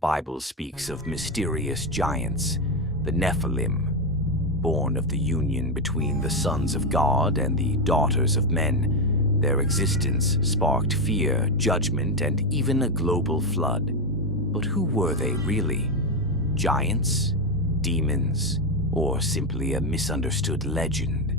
Bible speaks of mysterious giants, the Nephilim, born of the union between the sons of God and the daughters of men. Their existence sparked fear, judgment, and even a global flood. But who were they really? Giants? Demons? Or simply a misunderstood legend?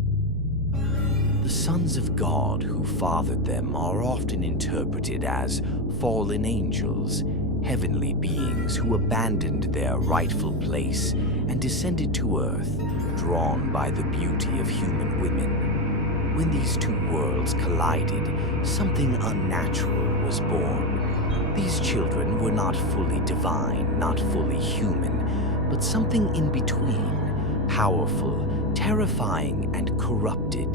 The sons of God who fathered them are often interpreted as fallen angels, heavenly beings who abandoned their rightful place and descended to earth, drawn by the beauty of human women. When these two worlds collided, something unnatural was born. These children were not fully divine, not fully human, but something in between, powerful, terrifying, and corrupted.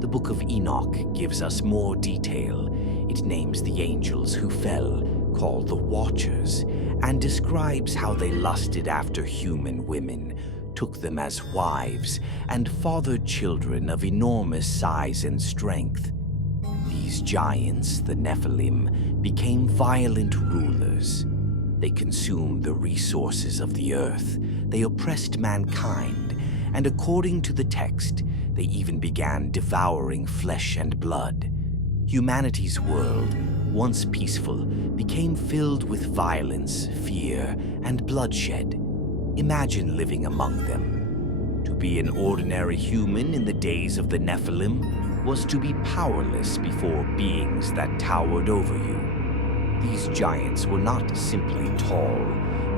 The Book of Enoch gives us more detail. It names the angels who fell, called the Watchers, and describes how they lusted after human women, took them as wives, and fathered children of enormous size and strength. These giants, the Nephilim, became violent rulers. They consumed the resources of the earth. They oppressed mankind, and according to the text, they even began devouring flesh and blood. Humanity's world, once peaceful, became filled with violence, fear, and bloodshed. Imagine living among them. To be an ordinary human in the days of the Nephilim was to be powerless before beings that towered over you. These giants were not simply tall,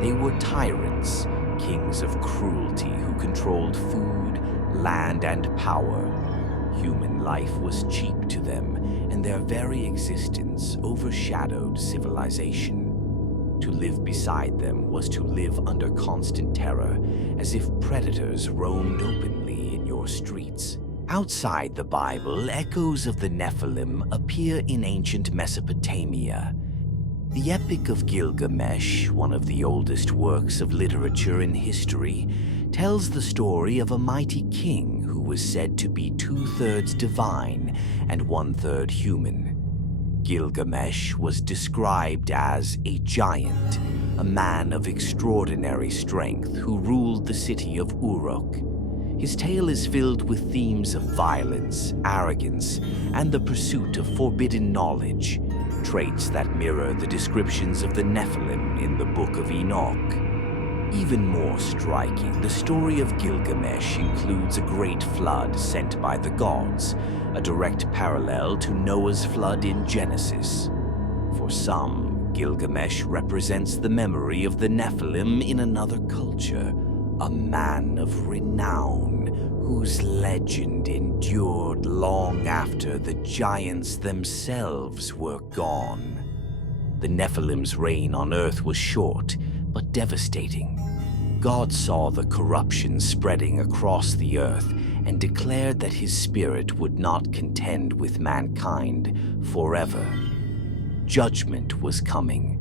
they were tyrants, kings of cruelty who controlled food, land, and power. Human life was cheap to them, and their very existence overshadowed civilization. To live beside them was to live under constant terror, as if predators roamed openly in your streets. Outside the Bible, echoes of the Nephilim appear in ancient Mesopotamia. The Epic of Gilgamesh, one of the oldest works of literature in history, tells the story of a mighty king who was said to be 2/3 divine and 1/3 human. Gilgamesh was described as a giant, a man of extraordinary strength who ruled the city of Uruk. His tale is filled with themes of violence, arrogance, and the pursuit of forbidden knowledge, traits that mirror the descriptions of the Nephilim in the Book of Enoch. Even more striking, the story of Gilgamesh includes a great flood sent by the gods, a direct parallel to Noah's flood in Genesis. For some, Gilgamesh represents the memory of the Nephilim in another culture, a man of renown whose legend endured long after the giants themselves were gone. The Nephilim's reign on Earth was short, but devastating. God saw the corruption spreading across the earth and declared that his spirit would not contend with mankind forever. Judgment was coming.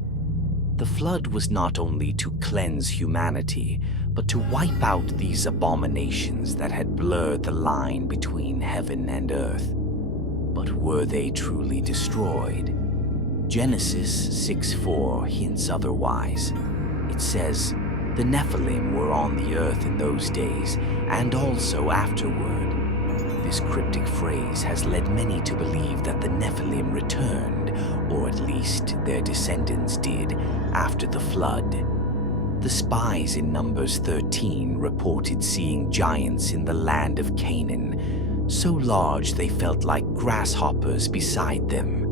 The flood was not only to cleanse humanity, but to wipe out these abominations that had blurred the line between heaven and earth. But were they truly destroyed? Genesis 6:4 hints otherwise. It says, "The Nephilim were on the earth in those days, and also afterward." This cryptic phrase has led many to believe that the Nephilim returned, or at least their descendants did, after the flood. The spies in Numbers 13 reported seeing giants in the land of Canaan, so large they felt like grasshoppers beside them.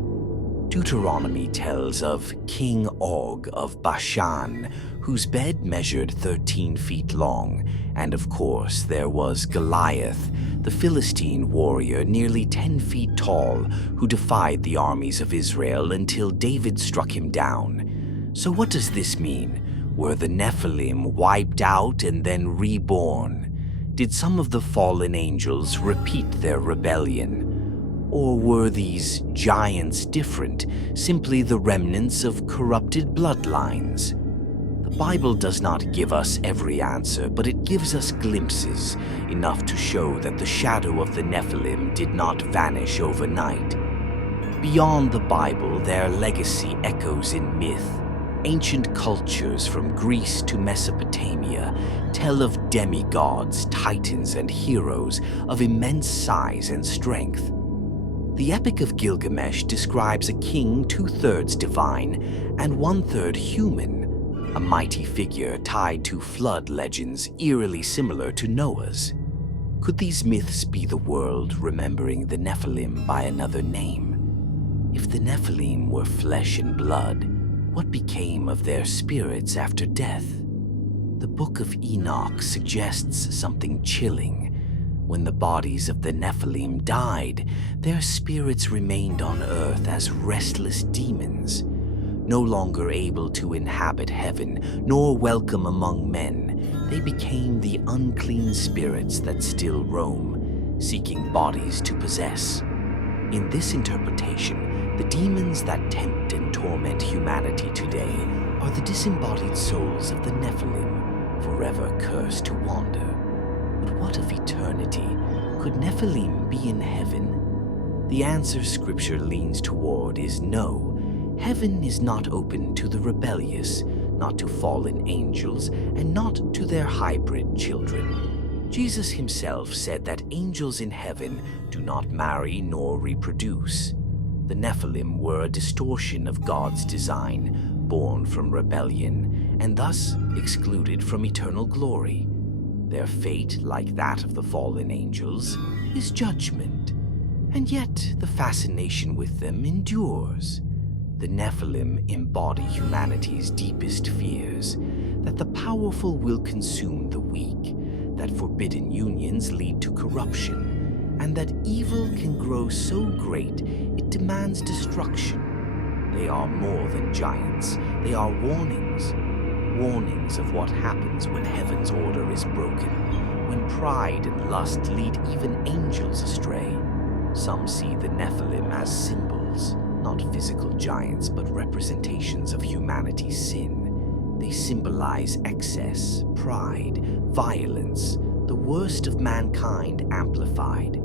Deuteronomy tells of King Og of Bashan, whose bed measured 13 feet long, and of course there was Goliath, the Philistine warrior nearly 10 feet tall, who defied the armies of Israel until David struck him down. So what does this mean? Were the Nephilim wiped out and then reborn? Did some of the fallen angels repeat their rebellion? Or were these giants different, simply the remnants of corrupted bloodlines? The Bible does not give us every answer, but it gives us glimpses, enough to show that the shadow of the Nephilim did not vanish overnight. Beyond the Bible, their legacy echoes in myth. Ancient cultures from Greece to Mesopotamia tell of demigods, titans, and heroes of immense size and strength. The Epic of Gilgamesh describes a king 2/3 divine and 1/3 human, a mighty figure tied to flood legends eerily similar to Noah's. Could these myths be the world remembering the Nephilim by another name? If the Nephilim were flesh and blood, what became of their spirits after death? The Book of Enoch suggests something chilling. When the bodies of the Nephilim died, their spirits remained on earth as restless demons, no longer able to inhabit heaven nor welcome among men. They became the unclean spirits that still roam, seeking bodies to possess. In this interpretation, the demons that tempt and torment humanity today are the disembodied souls of the Nephilim, forever cursed to wander. But what of eternity? Could Nephilim be in heaven? The answer Scripture leans toward is no. Heaven is not open to the rebellious, not to fallen angels, and not to their hybrid children. Jesus himself said that angels in heaven do not marry nor reproduce. The Nephilim were a distortion of God's design, born from rebellion, and thus excluded from eternal glory. Their fate, like that of the fallen angels, is judgment. And yet the fascination with them endures. The Nephilim embody humanity's deepest fears, that the powerful will consume the weak, that forbidden unions lead to corruption, and that evil can grow so great it demands destruction. They are more than giants. They are warnings. Warnings of what happens when heaven's order is broken, when pride and lust lead even angels astray. Some see the Nephilim as symbols, not physical giants, but representations of humanity's sin. They symbolize excess, pride, violence, the worst of mankind amplified.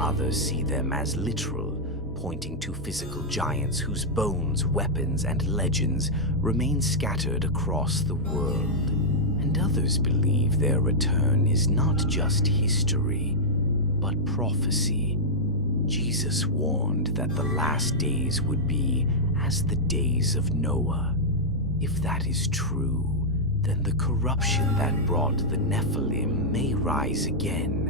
Others see them as literal, pointing to physical giants whose bones, weapons, and legends remain scattered across the world. And others believe their return is not just history, but prophecy. Jesus warned that the last days would be as the days of Noah. If that is true, then the corruption that brought the Nephilim may rise again.